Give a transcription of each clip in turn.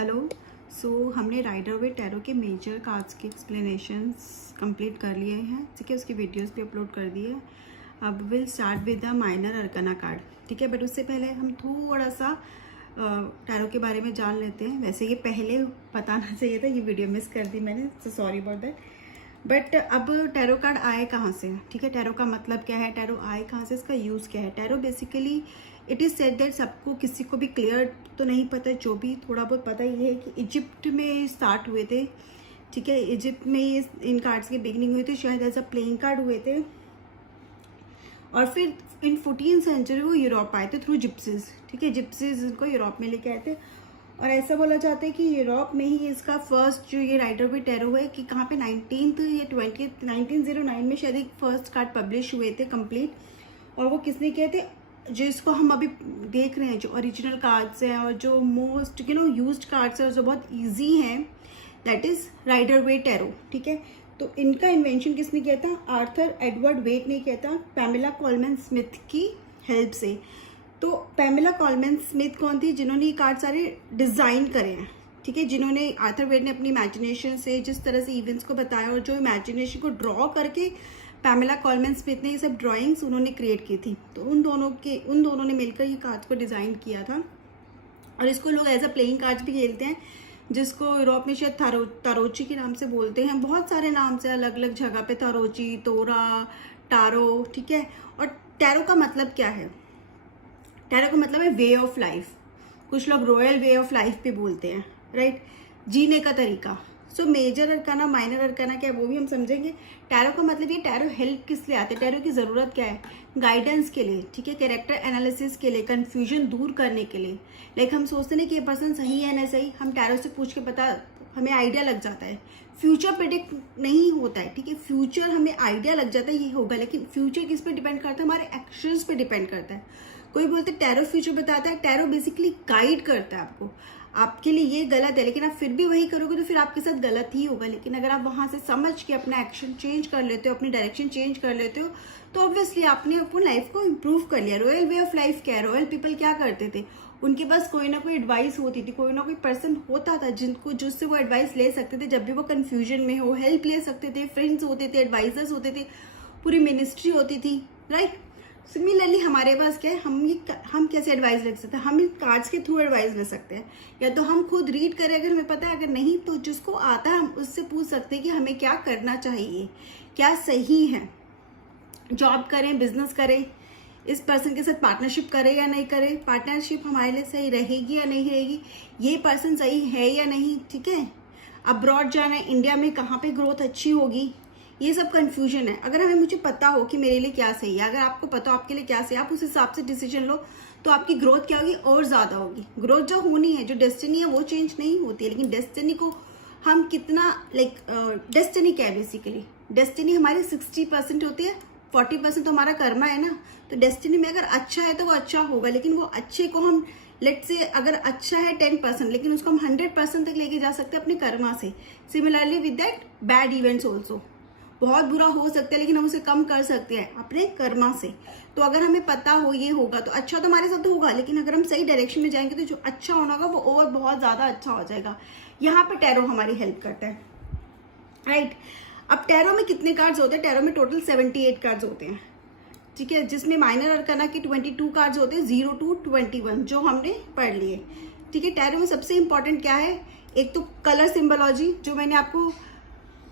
Hello. हमने rider Waite tarot के major cards के एक्सप्लेनेशंस कंप्लीट कर लिए हैं, ठीक है। उसकी वीडियोस भी अपलोड कर दी है। अब will start with the minor arcana card, ठीक है। बट उससे पहले हम थोड़ा सा टैरो के बारे में जान लेते हैं। वैसे ये पहले बताना चाहिए था, ये वीडियो मिस कर दी मैंने, so sorry about that. But अब टैरो कार्ड आए कहाँ से, ठीक है। टैरो का मतलब क्या है, टैरो आए कहाँ से, इसका यूज़ क्या है। Tarot basically it is said that, सबको किसी को भी क्लियर तो नहीं पता, जो भी थोड़ा बहुत पता ये है कि इजिप्ट में स्टार्ट हुए थे, ठीक है। इजिप्ट में ये इन कार्ड्स की बिगनिंग हुई थी, शायद एज अ प्लेइंग कार्ड हुए थे। और फिर इन 14th सेंचुरी वो यूरोप आए थे थ्रू जिप्सीज, ठीक है। जिप्सीज इनको यूरोप में लेके आए थे। और ऐसा बोला जाता है कि यूरोप में ही इसका फर्स्ट जो ये राइडर भी टैरो है कि कहाँ पे 19th या 1909 में शायद एक फर्स्ट कार्ड पब्लिश हुए थे कंप्लीट। और वो किसने किए थे, जो इसको हम अभी देख रहे हैं, जो ओरिजिनल कार्ड्स हैं और जो मोस्ट यूज्ड कार्ड्स हैं और जो बहुत ईजी हैं, that is Rider Waite tarot, ठीक है। तो इनका इन्वेंशन किसने किया था, आर्थर एडवर्ड वेट ने किया था पैमेला कोलमैन स्मिथ की हेल्प से। तो पैमेला कोलमैन स्मिथ कौन थी, जिन्होंने ये कार्ड सारे डिज़ाइन करे हैं, ठीक है। जिन्होंने आर्थर वेट ने अपनी इमेजिनेशन से जिस तरह से इवेंट्स को बताया और जो इमेजिनेशन को ड्रॉ करके पैमेला कोलमैन स्मिथ ने ये सब ड्राइंग्स उन्होंने क्रिएट की थी। तो उन दोनों ने मिलकर ये कार्ड्स को डिज़ाइन किया था। और इसको लोग एज अ प्लेइंग कार्ड्स भी खेलते हैं, जिसको यूरोप में शायद तारोची के नाम से बोलते हैं। बहुत सारे नाम से अलग अलग जगह पे तारोची, तोरा, टारो, ठीक है। और टैरो का मतलब क्या है, टैरो का मतलब है वे ऑफ लाइफ। कुछ लोग रॉयल वे ऑफ लाइफ भी बोलते हैं, राइट, जीने का तरीका। So major arcana, minor arcana क्या है वो भी हम समझेंगे। टैरो का मतलब ये, टैरो हेल्प किस लिए आते हैं, टैरो की ज़रूरत क्या है, गाइडेंस के लिए, ठीक है। कैरेक्टर एनालिसिस के लिए, कंफ्यूजन दूर करने के लिए। लाइक हम सोचते नहीं कि ये पर्सन सही है ना सही, हम टैरो से पूछ के पता, हमें आइडिया लग जाता है। फ्यूचर प्रेडिक्ट नहीं होता है, ठीक है। फ्यूचर हमें आइडिया लग जाता है ये होगा, लेकिन फ्यूचर किस पे डिपेंड करता है, हमारे एक्शंस पे डिपेंड करता है। कोई बोलते टैरो फ्यूचर बताता है, टैरो बेसिकली गाइड करता है आपको, आपके लिए ये गलत है लेकिन आप फिर भी वही करोगे तो फिर आपके साथ गलत ही होगा। लेकिन अगर आप वहां से समझ के अपना एक्शन चेंज कर लेते हो, अपनी डायरेक्शन चेंज कर लेते हो, तो ऑब्वियसली आपने अपनी लाइफ को इम्प्रूव कर लिया। रॉयल वे ऑफ लाइफ क्या है, रॉयल पीपल क्या करते थे, उनके पास कोई ना कोई एडवाइस होती थी, कोई ना कोई पर्सन होता था जिससे वो एडवाइस ले सकते थे जब भी वो कंफ्यूजन में हो, हेल्प ले सकते थे। फ्रेंड्स होते थे, एडवाइजर्स होते थे, पूरी मिनिस्ट्री होती थी, राइट। सिमिलरली हमारे पास क्या है, हम कैसे एडवाइस ले सकते हैं, हम इन कार्ड्स के थ्रू एडवाइस ले सकते हैं। या तो हम खुद रीड करें अगर हमें पता है, अगर नहीं तो जिसको आता है हम उससे पूछ सकते हैं कि हमें क्या करना चाहिए, क्या सही है। जॉब करें, बिजनेस करें, इस पर्सन के साथ पार्टनरशिप करें या नहीं करें, पार्टनरशिप हमारे लिए सही रहेगी या नहीं रहेगी, ये पर्सन सही है या नहीं, ठीक है। अब्रॉड जाना है, इंडिया में कहाँ पे ग्रोथ अच्छी होगी, ये सब कंफ्यूजन है। अगर मुझे पता हो कि मेरे लिए क्या सही है, अगर आपको पता हो आपके लिए क्या सही है, आप उस हिसाब से डिसीजन लो, तो आपकी ग्रोथ क्या होगी, और ज्यादा होगी। ग्रोथ जो होनी है, जो डेस्टिनी है वो चेंज नहीं होती है, लेकिन डेस्टिनी को हम कितना डेस्टिनी क्या है, बेसिकली डेस्टिनी हमारी 60% होती है, 40% तो हमारा कर्मा है ना। तो डेस्टिनी में अगर अच्छा है तो वो अच्छा होगा, लेकिन वो अच्छे को हम लेट से अगर अच्छा है 10%, लेकिन उसको हम 100% तक लेके जा सकते हैं अपने कर्मा से। Similarly with that bad events also, बहुत बुरा हो सकता है लेकिन हम उसे कम कर सकते हैं अपने कर्मा से। तो अगर हमें पता हो ये होगा तो अच्छा तो हमारे साथ तो होगा, लेकिन अगर हम सही डायरेक्शन में जाएंगे तो जो अच्छा होना होगा वो और बहुत ज्यादा अच्छा हो जाएगा। यहाँ पे टैरो हमारी हेल्प करता है, राइट। अब टैरो में कितने कार्ड्स होते हैं, टैरो में टोटल 78 कार्ड्स होते हैं, ठीक है। जिसमें माइनर अरकाना के 22 कार्ड्स होते हैं, 0 to 21 जो हमने पढ़ लिए, ठीक है। टैरो में सबसे इंपॉर्टेंट क्या है, एक तो कलर सिंबोलॉजी जो मैंने आपको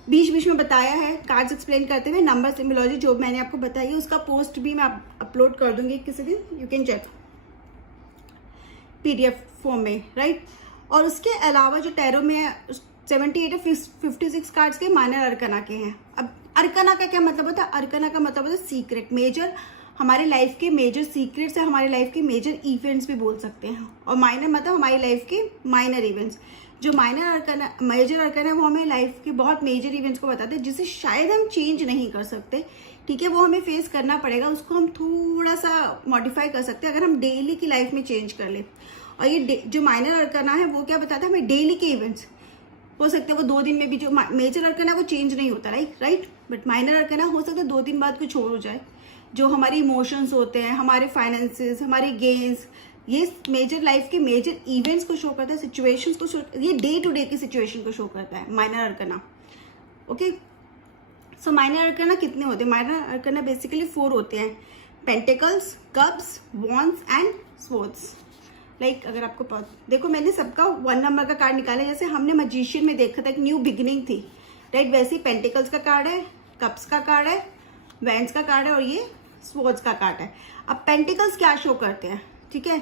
बीच बीच में बताया है कार्ड्स एक्सप्लेन करते हुए, नंबर सिंबोलॉजी जो मैंने आपको बताई है, उसका पोस्ट भी मैं अपलोड कर दूंगी किसी दिन, you can check PDF form में, राइट। और उसके अलावा जो टैरो में 78 या 56 कार्ड्स के माइनर अरकाना के हैं। अब अरकाना का क्या मतलब होता है, अरकाना का मतलब होता है सीक्रेट, मेजर, हमारे लाइफ के मेजर सीक्रेट्स है, हमारे लाइफ के मेजर इवेंट्स भी बोल सकते हैं। और माइनर मतलब हमारी लाइफ के माइनर इवेंट्स। जो माइनर अरकाना, मेजर अरकाना है वो हमें लाइफ के बहुत मेजर इवेंट्स को बताते हैं, जिसे शायद हम चेंज नहीं कर सकते, ठीक है। वो हमें फेस करना पड़ेगा, उसको हम थोड़ा सा मॉडिफाई कर सकते हैं अगर हम डेली की लाइफ में चेंज कर ले। और ये जो माइनर अरकाना है वो क्या बताता है, हमें डेली के इवेंट्स हो सकते हैं वो 2 दिन में भी, जो मेजर अरकाना वो चेंज नहीं होता, राइट। बट माइनर अरकाना हो सकता है 2 दिन बाद कुछ और हो जाए। जो हमारे इमोशंस होते हैं, हमारे फाइनेंसेस, हमारे गेन्स, ये मेजर लाइफ के मेजर इवेंट्स को शो करता है, सिचुएशंस को शो, ये डे टू डे की सिचुएशन को शो करता है माइनर अरकाना। ओके, सो माइनर अरकाना कितने होते हैं? माइनर अरकाना बेसिकली 4 होते हैं, pentacles, cups, wands and swords. Like अगर आपको देखो, मैंने सबका 1 नंबर का कार्ड निकाला, जैसे हमने मैजिशियन में देखा था एक न्यू बिगिनिंग थी, राइट? वैसे ही पेंटिकल्स का कार्ड है, कप्स का कार्ड है, वैंड्स का कार्ड है और ये स्वॉर्ड्स का कार्ड है। अब पेंटिकल्स क्या शो करते हैं? ठीक है,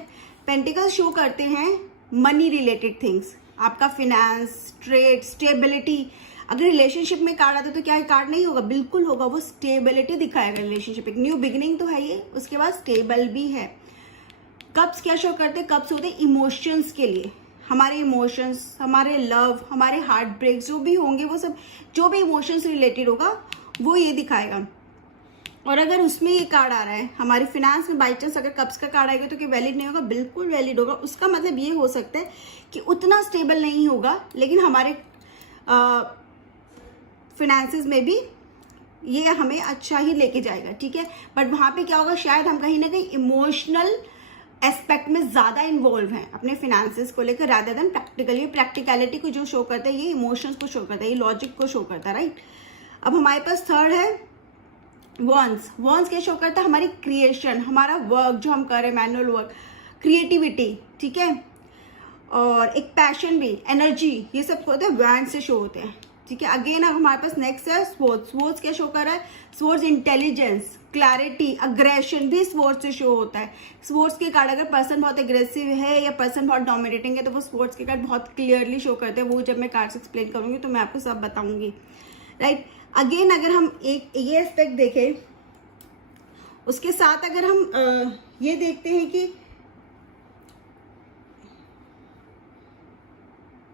पेंटिकल्स शो करते हैं मनी रिलेटेड थिंग्स, आपका फिनेंस, ट्रेड, स्टेबिलिटी। अगर रिलेशनशिप में कार्ड आता है तो क्या ये कार्ड नहीं होगा? बिल्कुल होगा, वो स्टेबिलिटी दिखाएगा। रिलेशनशिप एक न्यू बिगिनिंग तो है ये, उसके बाद स्टेबल भी है। कप्स क्या शो करते हैं? कप्स होते हैं इमोशंस के लिए, हमारे इमोशंस, हमारे लव, हमारे हार्ट ब्रेक जो भी होंगे, वो सब जो भी इमोशंस रिलेटेड होगा वो ये दिखाएगा। और अगर उसमें ये कार्ड आ रहा है हमारे फिनेंस में, बाई चांस अगर कप्स का कार्ड आएगा तो क्या वैलिड नहीं होगा? बिल्कुल वैलिड होगा। उसका मतलब ये हो सकता है कि उतना स्टेबल नहीं होगा, लेकिन हमारे फिनेंसेस में भी ये हमें अच्छा ही लेके जाएगा, ठीक है। बट वहां पे क्या होगा? शायद हम कहीं ना कहीं इमोशनल एस्पेक्ट में ज्यादा इन्वॉल्व हैं अपने फिनेंसेस को लेकर, रादर देन प्रैक्टिकली। प्रैक्टिकलिटी को जो शो करता है ये इमोशंस को शो करता है, ये लॉजिक को शो करता है, राइट। अब हमारे पास थर्ड है वॉन्ड्स। वॉन्ड्स क्या शो करता है? हमारी क्रिएशन, हमारा वर्क जो हम कर रहे हैं, मैनुअल वर्क, क्रिएटिविटी, ठीक है, और एक पैशन भी, एनर्जी, ये सब होते हैं वैंड से शो होते हैं, ठीक है। अगेन हमारे पास नेक्स्ट है स्वॉर्ड्स। स्वॉर्ड्स क्या शो कर रहा है? स्वॉर्ड्स इंटेलिजेंस, क्लैरिटी, अग्रेशन भी स्वॉर्ड्स से शो होता है। स्वॉर्ड्स के कार्ड अगर पर्सन बहुत एग्रेसिव है या पर्सन बहुत डोमिनेटिंग है तो वो स्वॉर्ड्स के कार्ड बहुत क्लियरली शो करते हैं। वो जब मैं कार्ड्स एक्सप्लेन करूंगी तो मैं आपको सब बताऊंगी, राइट। अगेन अगर हम एक ये एस्पेक्ट देखें, उसके साथ अगर हम ये देखते हैं कि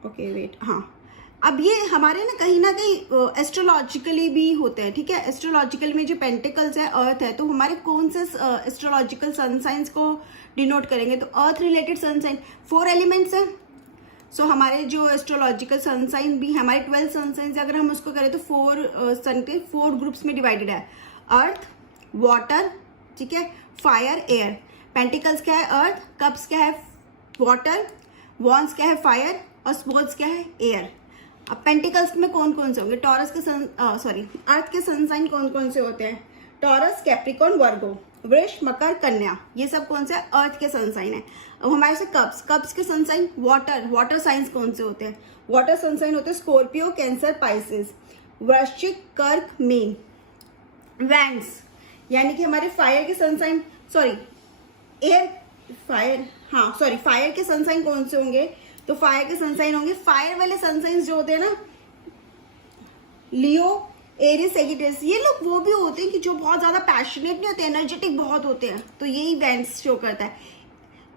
ओके वेट, हाँ, अब ये हमारे ना कहीं एस्ट्रोलॉजिकली भी होते हैं, ठीक है। एस्ट्रोलॉजिकल में जो पेंटिकल्स है, अर्थ है, तो हमारे कौन से एस्ट्रोलॉजिकल सन साइंस को डिनोट करेंगे? तो अर्थ रिलेटेड सन साइन, 4 एलिमेंट्स है। सो हमारे जो एस्ट्रोलॉजिकल सन साइन भी है, हमारे 12 सन साइंस, अगर हम उसको करें तो 4 सन के 4 ग्रुप्स में डिवाइडेड है। अर्थ, वाटर, ठीक है, फायर, एयर। पेंटिकल्स क्या है? अर्थ। कप्स क्या है? वाटर। वॉन्ड्स क्या है? फायर। और स्वॉर्ड्स क्या है? एयर। अब पेंटिकल्स में कौन कौन से होंगे? टॉरस के अर्थ के सन साइन कौन कौन से होते हैं? टॉरस, कैप्रिकॉर्न, वर्गो, वृष, मकर, कन्या, ये सब कौन से अर्थ के सन साइन है। अब हमारे से कप्स के सन साइन, वाटर साइंस कौन से होते हैं? वाटर सन साइन होते हैं स्कॉर्पियो, कैंसर, पाइसेस, वृश्चिक, कर्क, मीन। वैंड्स यानी कि हमारे फायर के सन साइन, फायर के सन साइन कौन से होंगे? तो फायर के सन साइन होंगे, फायर वाले सन साइंस जो होते हैं ना, लियो, एरिस, सेजिटेरियस, ये लोग वो भी होते हैं कि जो बहुत ज्यादा पैशनेट नहीं होते, एनर्जेटिक बहुत होते हैं, तो यही वैंड्स शो करता है।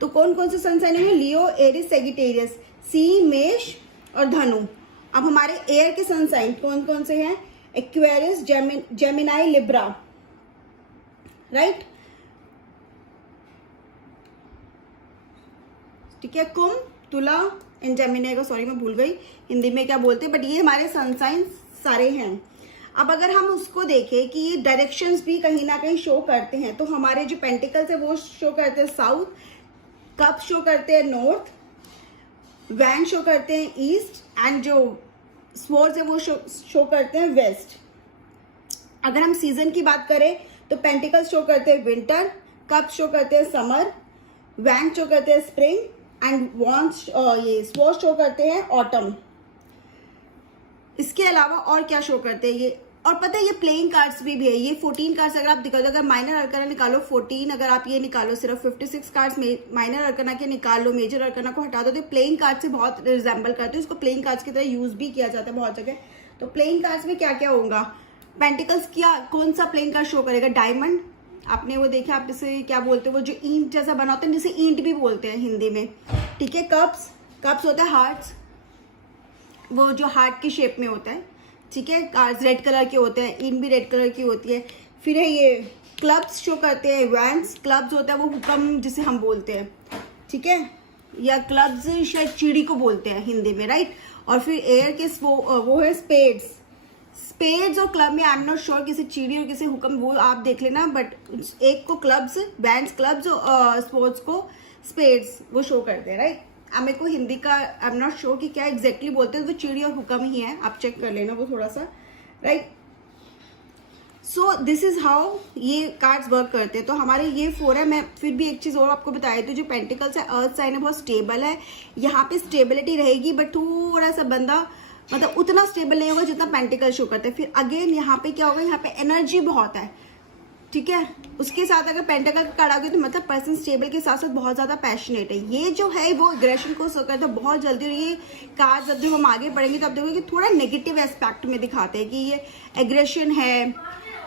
तो कौन कौन से सन साइन है? लियो, एरिस, सेजिटेरियस, सी, मेष और धनु। अब हमारे एयर के सन साइन कौन कौन से हैं? एक्वेरियस, जेमिनाई, लिब्रा, राइट, ठीक है। कुंभ, तुला एंड जेमिनाई को मैं भूल गई हिंदी में क्या बोलते हैं, बट ये हमारे सन साइन सारे हैं। अब अगर हम उसको देखें कि ये डायरेक्शंस भी कहीं ना कहीं शो करते हैं, तो हमारे जो पेंटिकल्स है वो शो करते हैं साउथ, कप शो करते हैं नॉर्थ, वैंड शो करते हैं ईस्ट, एंड जो स्वॉर्ड्स है वो शो करते हैं वेस्ट। अगर हम सीजन की बात करें तो पेंटिकल्स शो करते हैं विंटर, कप शो करते हैं समर, वैंड शो करते हैं स्प्रिंग, एंड वॉन्ड्स ये स्वॉर्ड्स शो करते हैं ऑटम। इसके अलावा और क्या शो करते हैं ये? और पता है ये प्लेइंग कार्ड्स भी है। ये 14 कार्ड्स अगर आप दिखा दो, अगर माइनर अरकाना निकालो 14, अगर आप ये निकालो सिर्फ 56 कार्ड्स माइनर अरकाना के निकाल लो, मेजर अरकाना को हटा दो, तो प्लेइंग कार्ड से बहुत रिजेंबल करते हैं, इसको प्लेइंग कार्ड्स की तरह यूज भी किया जाता है बहुत जगह। तो प्लेइंग कार्ड्स में क्या क्या होगा? पेंटिकल्स क्या कौन सा प्लेइंग कार्ड शो करेगा? डायमंड, आपने वो देखा, आप इसे क्या बोलते हैं, वो जो ईंट जैसा बना होता है, जिसे ईंट भी बोलते हैं हिंदी में, ठीक है। कप्स होता है हार्ट्स, वो जो हार्ट की शेप में होता है, ठीक है। कार्ड्स रेड कलर के होते हैं, ईंट भी रेड कलर की होती है। फिर है ये क्लब्स शो करते हैं, वैंड्स, क्लब्स होता है वो हुक्म जिसे हम बोलते हैं, ठीक है, या क्लब्स शायद चिड़ी को बोलते हैं हिंदी में, राइट। और फिर एयर के वो है स्पेड्स और क्लब में आई एम नॉट श्योर किसी चिड़ी और किसी हुक्म, वो आप देख लेना, बट एक को क्लब्स, बैंड्स क्लब्स, स्वॉर्ड्स को स्पेड्स वो शो करते हैं, राइट। अब मेरे को हिंदी का आई एम नॉट श्योर कि क्या एग्जैक्टली बोलते हैं, वो चिड़ी और हुक्म ही है, आप चेक कर लेना वो थोड़ा सा, right. So this is how ये कार्ड्स वर्क करते हैं। तो हमारे ये 4 है। मैं फिर भी एक चीज़ और आपको बताई थी, जो पेंटिकल्स है अर्थ साइन है, बहुत स्टेबल है, यहाँ पे स्टेबिलिटी रहेगी, बट थोड़ा सा बंदा मतलब उतना स्टेबल नहीं होगा जितना पेंटिकल शो करते हैं। फिर अगेन यहाँ पे क्या होगा, यहाँ पे एनर्जी बहुत है, ठीक है। उसके साथ अगर पेंटिकल का कार्ड आ गया तो मतलब पर्सन स्टेबल के साथ साथ बहुत ज्यादा पैशनेट है। ये जो है वो एग्रेशन को शो करता है बहुत जल्दी। और ये कार्ड जब हम आगे बढ़ेंगे तब देखोगे कि थोड़ा नेगेटिव एस्पेक्ट में दिखाते हैं कि ये एग्रेशन है।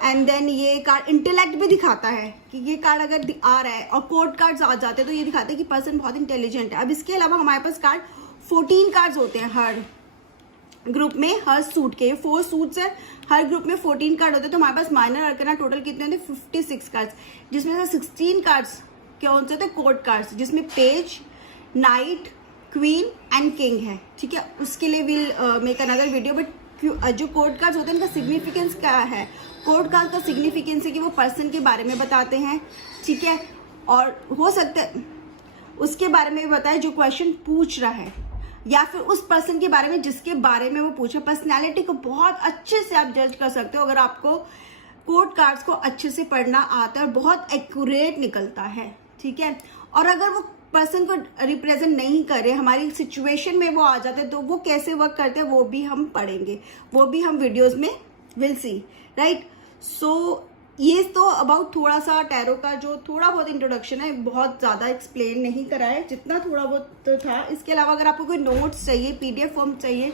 एंड देन ये कार्ड इंटेलेक्ट भी दिखाता है कि ये कार्ड अगर आ रहा है, और कोर्ट कार्ड्स आ जाते हैं तो ये दिखाते हैं कि पर्सन बहुत इंटेलिजेंट है। अब इसके अलावा हमारे पास कार्ड 14 कार्ड्स होते हैं हर ग्रुप में, हर सूट के 4 सूट्स है, हर ग्रुप में 14 कार्ड होते हैं। तो हमारे पास माइनर अरकाना टोटल कितने होते हैं, 56 कार्ड्स, जिसमें से 16 कार्ड्स क्या होते हैं, कोर्ट कार्ड्स, जिसमें page, night, queen and king है, ठीक है। उसके लिए will make another video. But जो कोर्ट कार्ड्स होते हैं उनका सिग्निफिकेंस क्या है, कोर्ट कार्ड का सिग्निफिकेंस है कि वो पर्सन के बारे में बताते हैं, ठीक है। और हो सकता है उसके बारे में भी बताए जो क्वेश्चन पूछ रहा है, या फिर उस पर्सन के बारे में जिसके बारे में वो पूछे। पर्सनैलिटी को बहुत अच्छे से आप जज कर सकते हो अगर आपको कोर्ट कार्ड्स को अच्छे से पढ़ना आता है, और बहुत एक्यूरेट निकलता है, ठीक है। और अगर वो पर्सन को रिप्रेजेंट नहीं करे, हमारी सिचुएशन में वो आ जाते हैं, तो वो कैसे वर्क करते हैं वो भी हम पढ़ेंगे, वो भी हम वीडियोज में विल सी, राइट। सो ये तो अबाउट थोड़ा सा टैरो का जो थोड़ा बहुत इंट्रोडक्शन है, बहुत ज़्यादा एक्सप्लेन नहीं करा है, जितना थोड़ा बहुत तो था। इसके अलावा अगर आपको कोई नोट्स चाहिए, पीडीएफ फॉर्म चाहिए,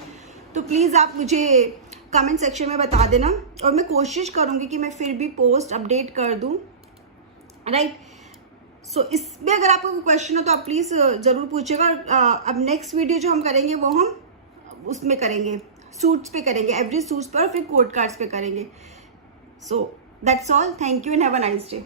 तो प्लीज़ आप मुझे कमेंट सेक्शन में बता देना, और मैं कोशिश करूँगी कि मैं फिर भी पोस्ट अपडेट कर दूँ, राइट। सो इसमें अगर आपको कोई क्वेश्चन हो तो आप प्लीज़ ज़रूर पूछेगा। अब नेक्स्ट वीडियो जो हम करेंगे वो हम उसमें करेंगे, सूट्स पे करेंगे, एवरी सूट्स पर, फिर कोर्ट कार्ड्स पे करेंगे। सो that's all. Thank you and have a nice day.